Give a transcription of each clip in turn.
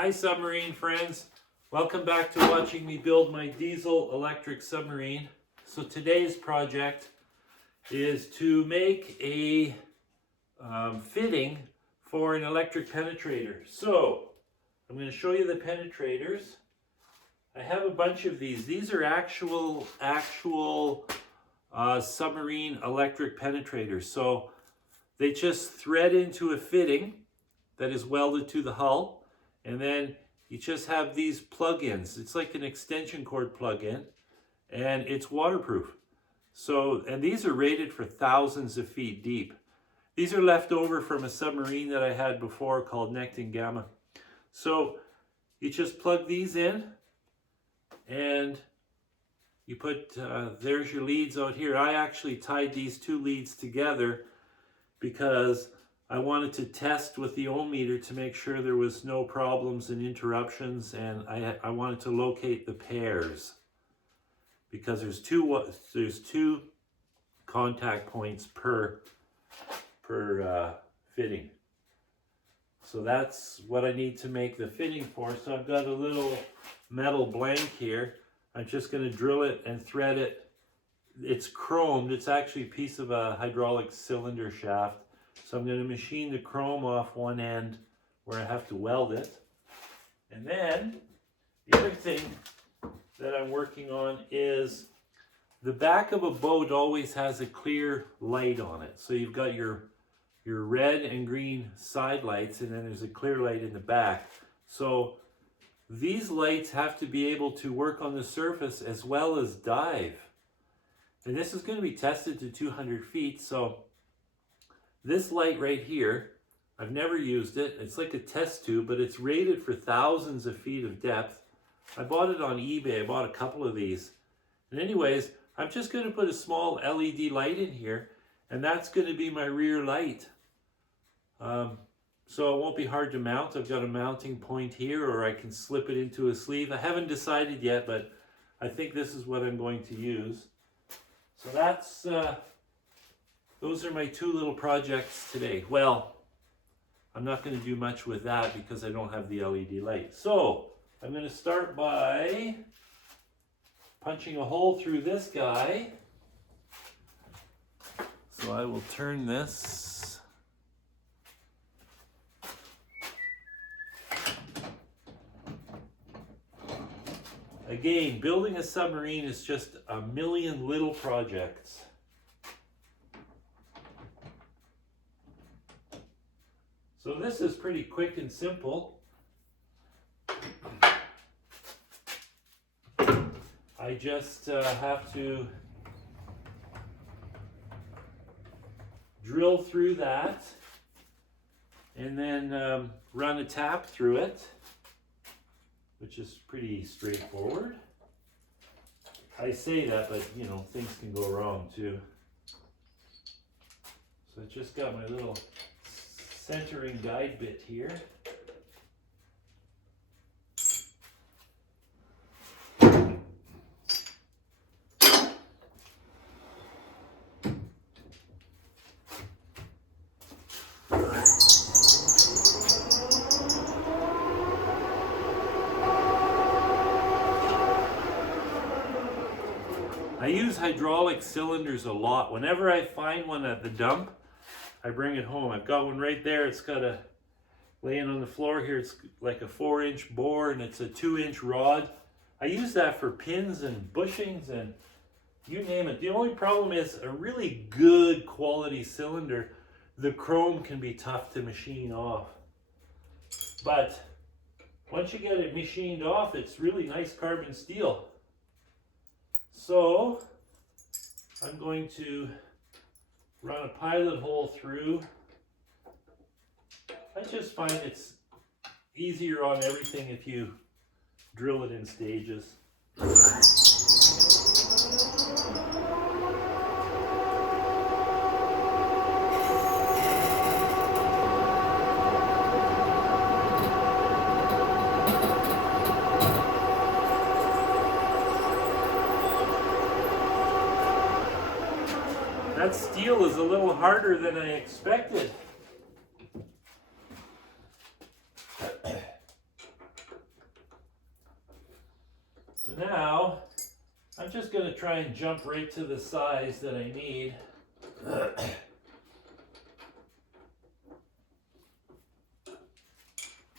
Hi submarine friends, welcome back to watching me build my diesel electric submarine. So today's project is to make a fitting for an electric penetrator. So I'm going to show you the penetrators. I have a bunch of these. These are actual submarine electric penetrators. So they just thread into a fitting that is welded to the hull. And then you just have these plug-ins. It's like an extension cord plug-in, and it's waterproof. So, and these are rated for thousands of feet deep. These are left over from a submarine that I had before called Necton Gamma. So you just plug these in, and you put, there's your leads out here. I actually tied these two leads together because I wanted to test with the ohm meter to make sure there was no problems and interruptions, and I wanted to locate the pairs because there's two contact points per fitting. So that's what I need to make the fitting for. So I've got a little metal blank here. I'm just going to drill it and thread it. It's chromed. It's actually a piece of a hydraulic cylinder shaft. So I'm going to machine the chrome off one end where I have to weld it. And then the other thing that I'm working on is the back of a boat always has a clear light on it. So you've got your red and green side lights, and then there's a clear light in the back. So these lights have to be able to work on the surface as well as dive. And this is going to be tested to 200 feet. So this light right here, I've never used it. It's like a test tube, but it's rated for thousands of feet of depth. I bought it on eBay. I bought a couple of these. And anyways, I'm just going to put a small LED light in here, and that's going to be my rear light. So it won't be hard to mount. I've got a mounting point here, or I can slip it into a sleeve. I haven't decided yet, but I think this is what I'm going to use. So that's... those are my two little projects today. Well, I'm not going to do much with that because I don't have the LED light. So I'm going to start by punching a hole through this guy. So I will turn this. Again, building a submarine is just a million little projects. So this is pretty quick and simple. I just have to drill through that and then run a tap through it, which is pretty straightforward. I say that, but you know, things can go wrong too. So I just got my little centering guide bit here. I use hydraulic cylinders a lot. Whenever I find one at the dump, I bring it home. I've got one right there. It's got a laying on the floor here. It's like a 4-inch bore, and it's a 2-inch rod. I use that for pins and bushings and you name it. The only problem is a really good quality cylinder. The chrome can be tough to machine off. But once you get it machined off, it's really nice carbon steel. So I'm going to run a pilot hole through. I just find it's easier on everything if you drill it in stages. That steel is a little harder than I expected. So now I'm just going to try and jump right to the size that I need.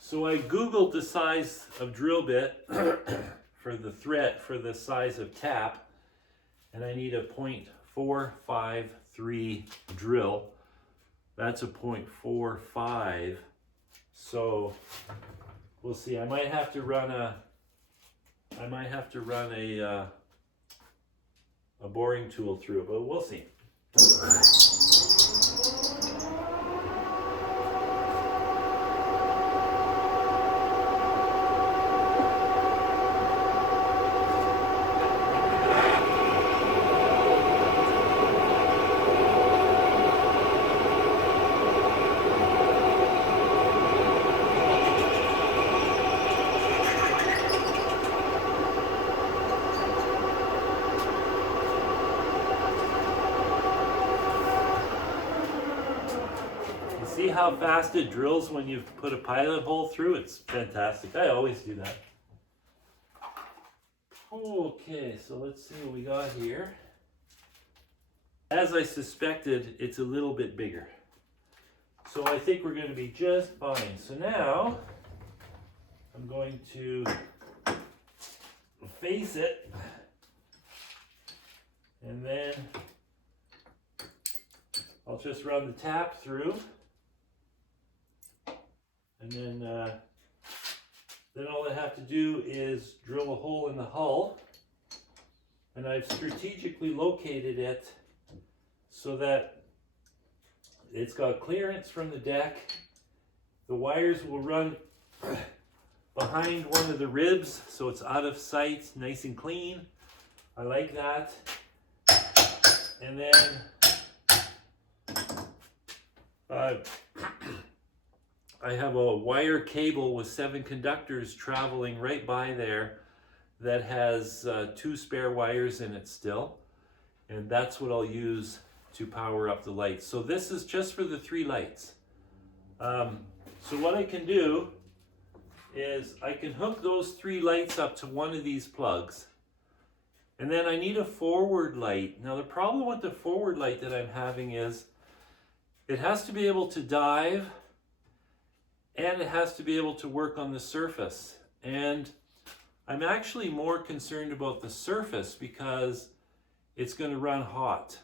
So I Googled the size of drill bit for the thread, for the size of tap, and I need a 0.453 drill. That's a 0.45. So we'll see. I might have to run a boring tool through it, but we'll see. See how fast it drills when you put a pilot hole through? It's fantastic. I always do that. Okay, so let's see what we got here. As I suspected, it's a little bit bigger. So I think we're going to be just fine. So now I'm going to face it, and then I'll just run the tap through. And then all I have to do is drill a hole in the hull, and I've strategically located it so that it's got clearance from the deck. The wires will run behind one of the ribs, so it's out of sight, nice and clean. I like that. And then I have a wire cable with 7 conductors traveling right by there that has 2 spare wires in it still, and that's what I'll use to power up the lights. So this is just for the 3 lights. So what I can do is I can hook those 3 lights up to one of these plugs, and then I need a forward light. Now the problem with the forward light that I'm having is it has to be able to dive, and it has to be able to work on the surface. And I'm actually more concerned about the surface because it's going to run hot.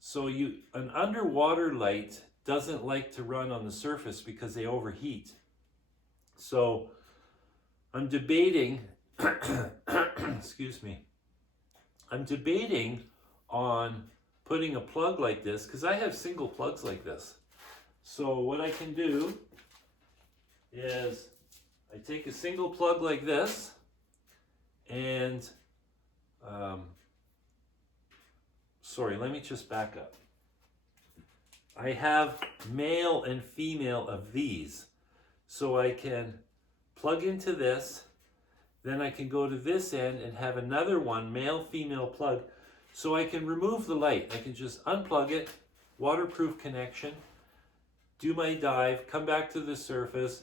So an underwater light doesn't like to run on the surface because they overheat. So I'm debating, excuse me, I'm debating on putting a plug like this, because I have single plugs like this. So what I can do is I take a single plug like this, and sorry, let me just back up. I have male and female of these, so I can plug into this, then I can go to this end and have another one, male female plug, so I can remove the light. I can just unplug it, waterproof connection, do my dive, come back to the surface,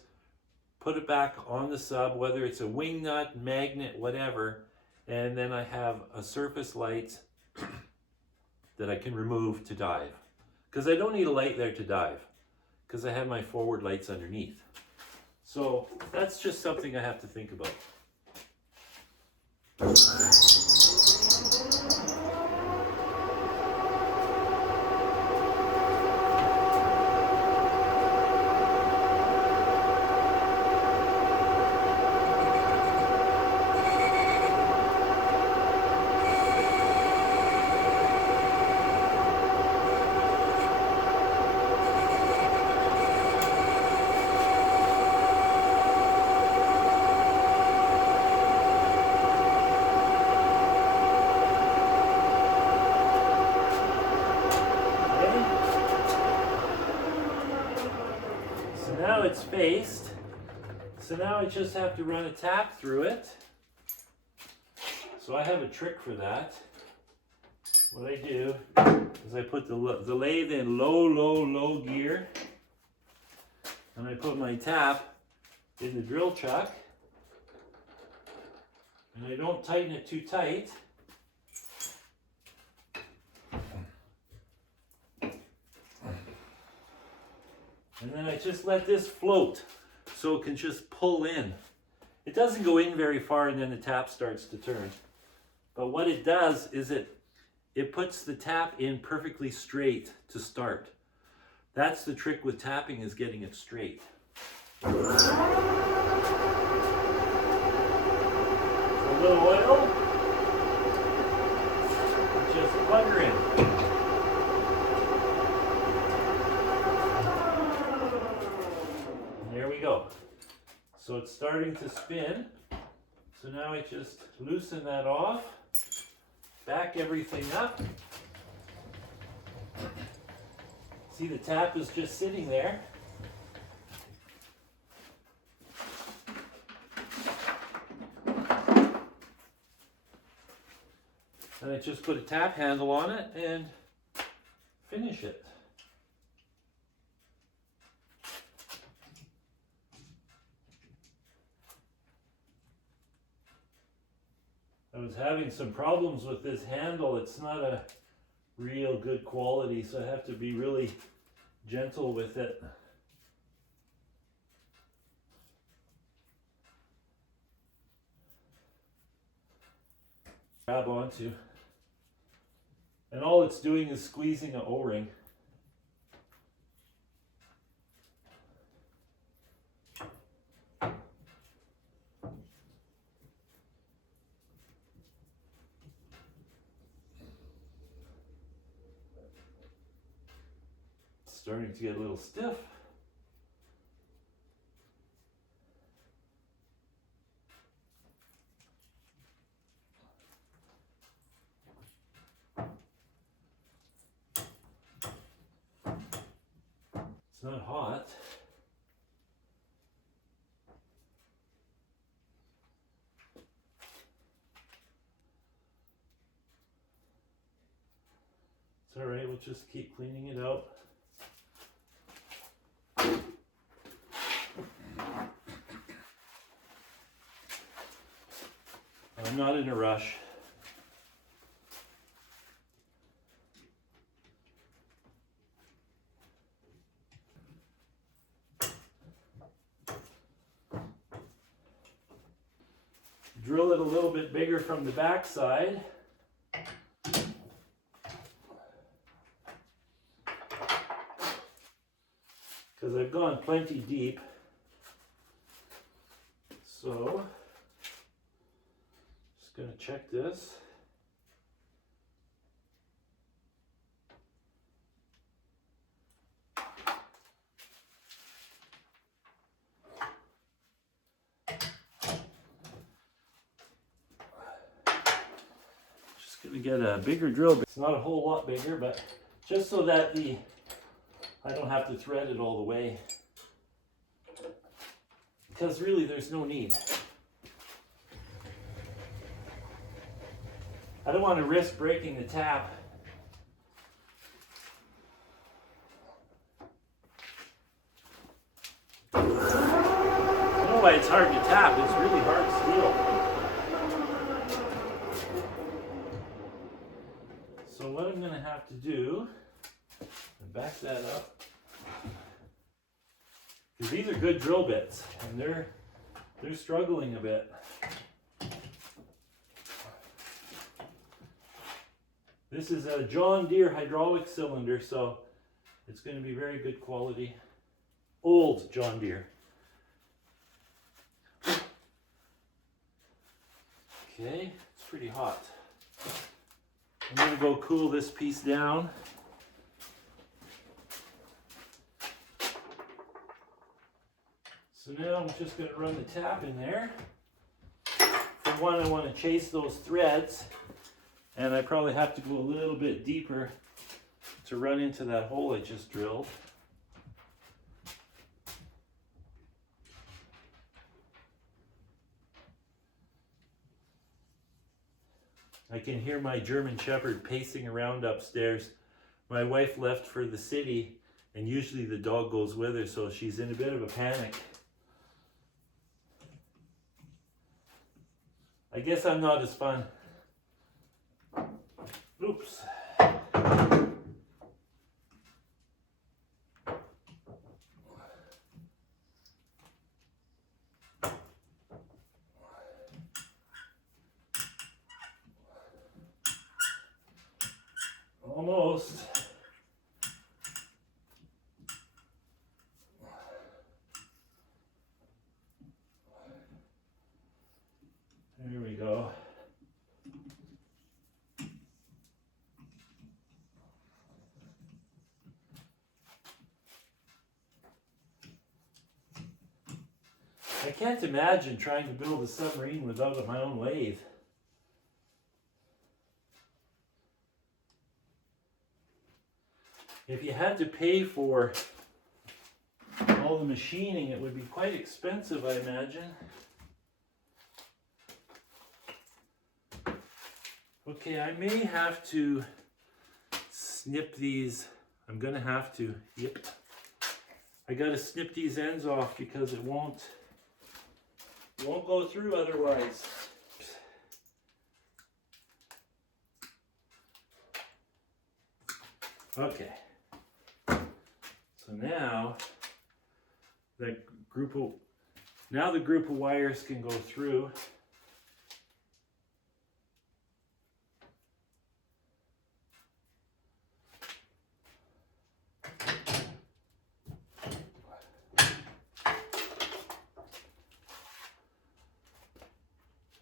put it back on the sub, whether it's a wing nut, magnet, whatever, and then I have a surface light that I can remove to dive. Because I don't need a light there to dive, because I have my forward lights underneath. So that's just something I have to think about. Now it's faced, so now I just have to run a tap through it. So I have a trick for that. What I do is I put the lathe in low gear, and I put my tap in the drill chuck, And I don't tighten it too tight. And then I just let this float so it can just pull in. It doesn't go in very far and then the tap starts to turn. But what it does is it puts the tap in perfectly straight to start. That's the trick with tapping, is getting it straight. A little oil. Just plug her in. There we go. So it's starting to spin. So now I just loosen that off, back everything up. See, the tap is just sitting there. And I just put a tap handle on it and finish it. I was having some problems with this handle. It's not a real good quality, so I have to be really gentle with it. Grab onto. And all it's doing is squeezing an O-ring. Starting to get a little stiff. It's not hot. It's all right, we'll just keep cleaning it out. I'm not in a rush. Drill it a little bit bigger from the back side. Because I've gone plenty deep. So, just going to check this. Just going to get a bigger drill bit. It's not a whole lot bigger, but just so that I don't have to thread it all the way. Because really there's no need. I don't want to risk breaking the tap. I don't know why it's hard to tap. It's really hard steel. So what I'm going to have to do, back that up. Because these are good drill bits, and they're struggling a bit. This is a John Deere hydraulic cylinder, so it's going to be very good quality. Old John Deere. Okay, it's pretty hot. I'm going to go cool this piece down. So now I'm just going to run the tap in there. For one, I want to chase those threads, and I probably have to go a little bit deeper to run into that hole I just drilled. I can hear my German Shepherd pacing around upstairs. My wife left for the city, and usually the dog goes with her, so she's in a bit of a panic. I guess I'm not as fun. Oops. Almost. There we go. I can't imagine trying to build a submarine without my own lathe. If you had to pay for all the machining, it would be quite expensive, I imagine. Okay, I may have to snip these. I'm gonna have to, yep. I gotta snip these ends off because it won't go through otherwise. Okay. So now the group of wires can go through.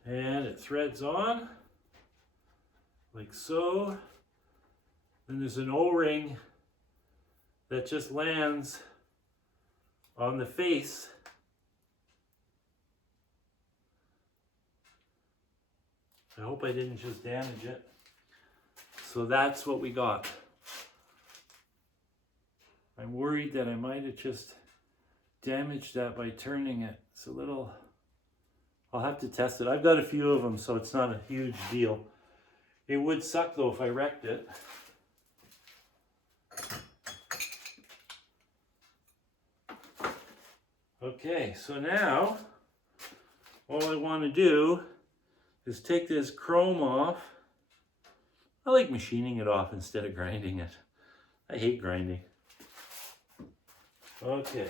And it threads on like so. Then there's an O-ring that just lands on the face. I hope I didn't just damage it. So that's what we got. I'm worried that I might have just damaged that by turning it. It's a little, I'll have to test it. I've got a few of them, so it's not a huge deal. It would suck though if I wrecked it. Okay, so now all I want to do is take this chrome off. I like machining it off instead of grinding it. I hate grinding. Okay,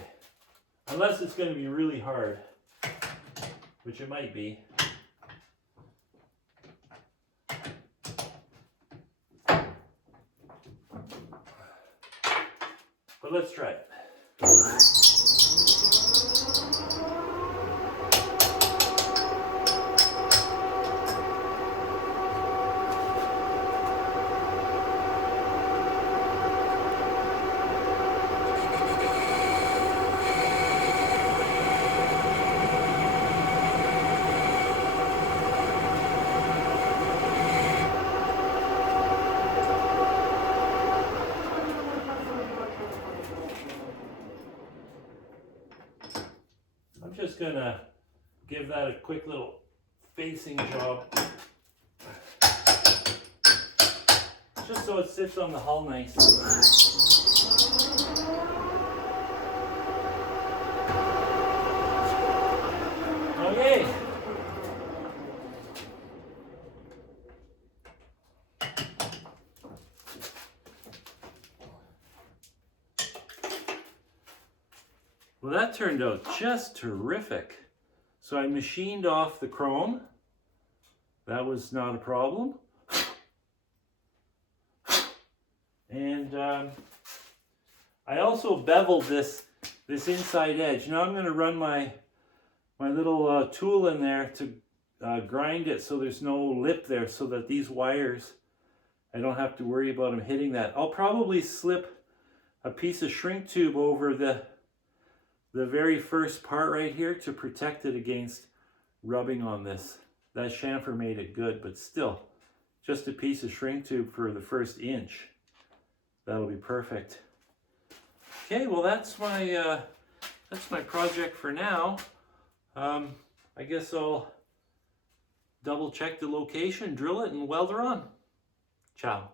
unless it's going to be really hard, which it might be. But let's try it. I'm just gonna give that a quick little facing job, just so it sits on the hull nice. Okay. Well, that turned out just terrific. So I machined off the chrome. That was not a problem. And I also beveled this inside edge. Now I'm going to run my little tool in there to grind it so there's no lip there, so that these wires, I don't have to worry about them hitting that. I'll probably slip a piece of shrink tube over the very first part right here to protect it against rubbing on this. That chamfer made it good, but still, just a piece of shrink tube for the first inch. That'll be perfect. Okay, well that's my project for now. I guess I'll double check the location, drill it, and weld her on. Ciao.